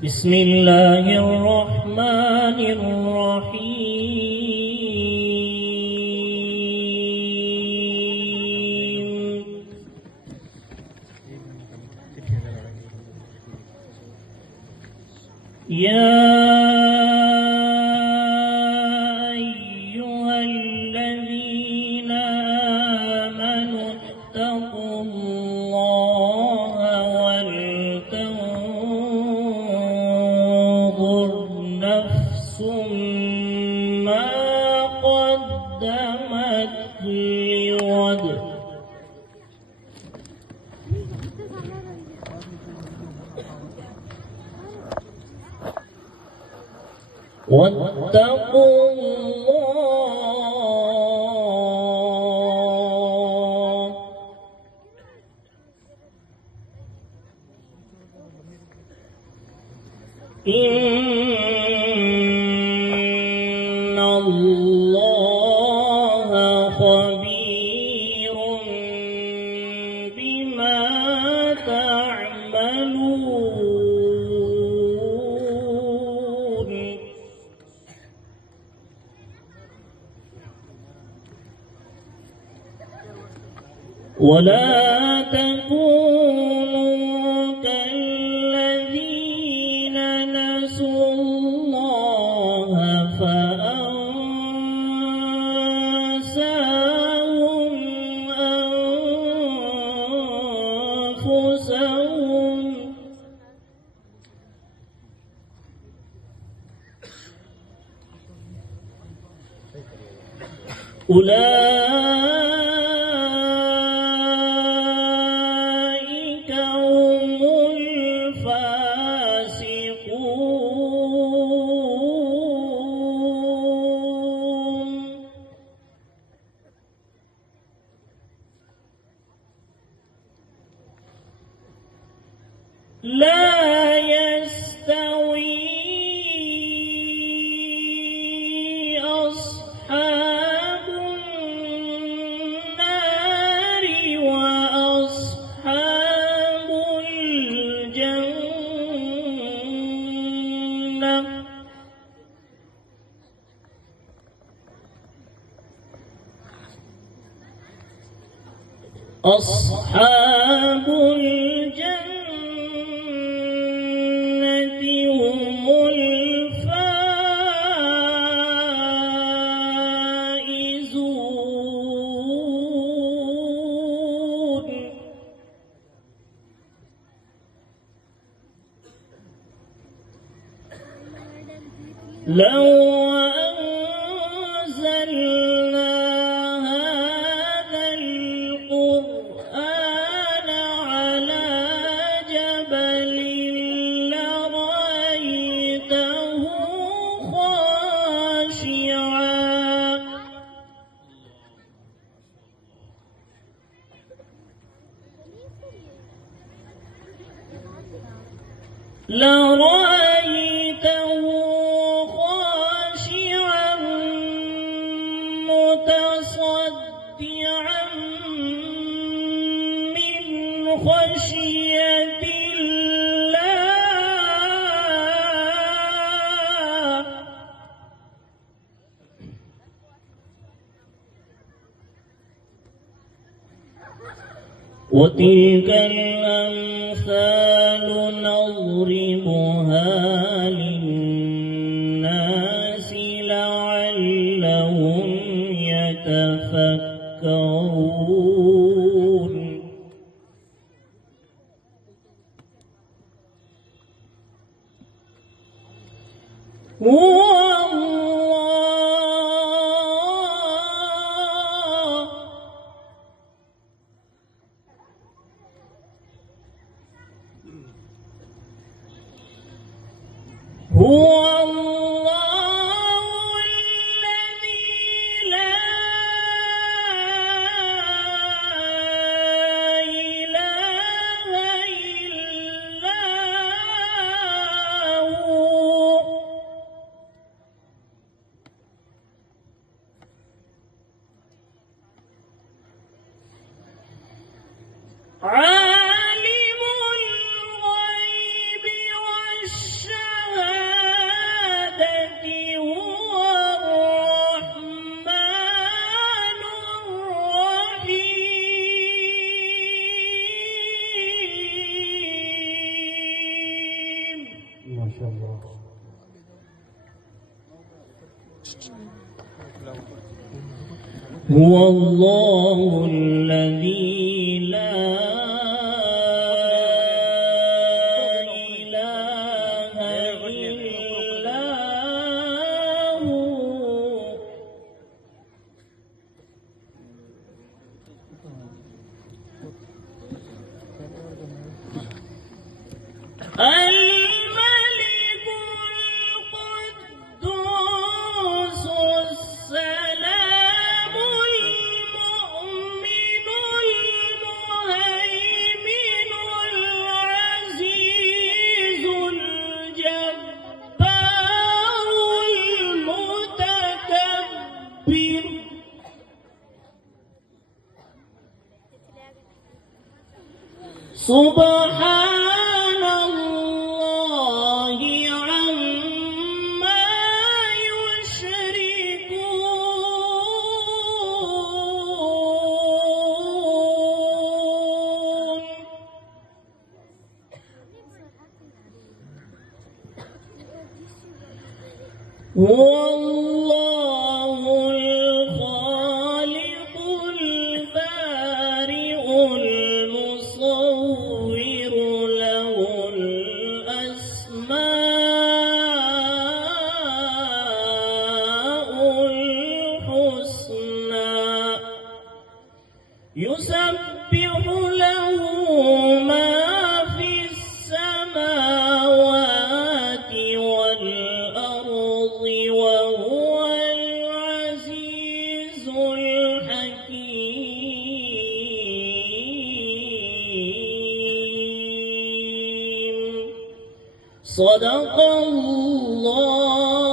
بسم الله الرحمن الرحيم. يا أيها الذين آمنوا اتقوا الله ولتنظر نفس ما قدمت لغد واتقوا الله إن الله خبير بما تعملون. ولا تكونوا كالذين نسوا الله فأنساهم أنفسهم أولئك هم الفاسقون. لا يستوي أصحاب النار وأصحاب الجنة. أصحاب الجنة هم الفائزون. لو أنزلنا هذا القرآن على جبل لرأيته خاشعا متصدعا من خشية الله. وتلك الأمثال نضربها للناس لعلهم يتفكرون. هو الله الذي لا إله إلا هو. عالم الغيب والشهادة هو الله الذي لا إله إلا هو الملك القدوس السلام المؤمن المهيمن العزيز الجبار المتكبر سبحان الله عما يشركون هو الله الخالق البارئ المصور له الأسماء الحسنى يسبح له ما في السماوات والأرض وهو العزيز الحكيم صدق الله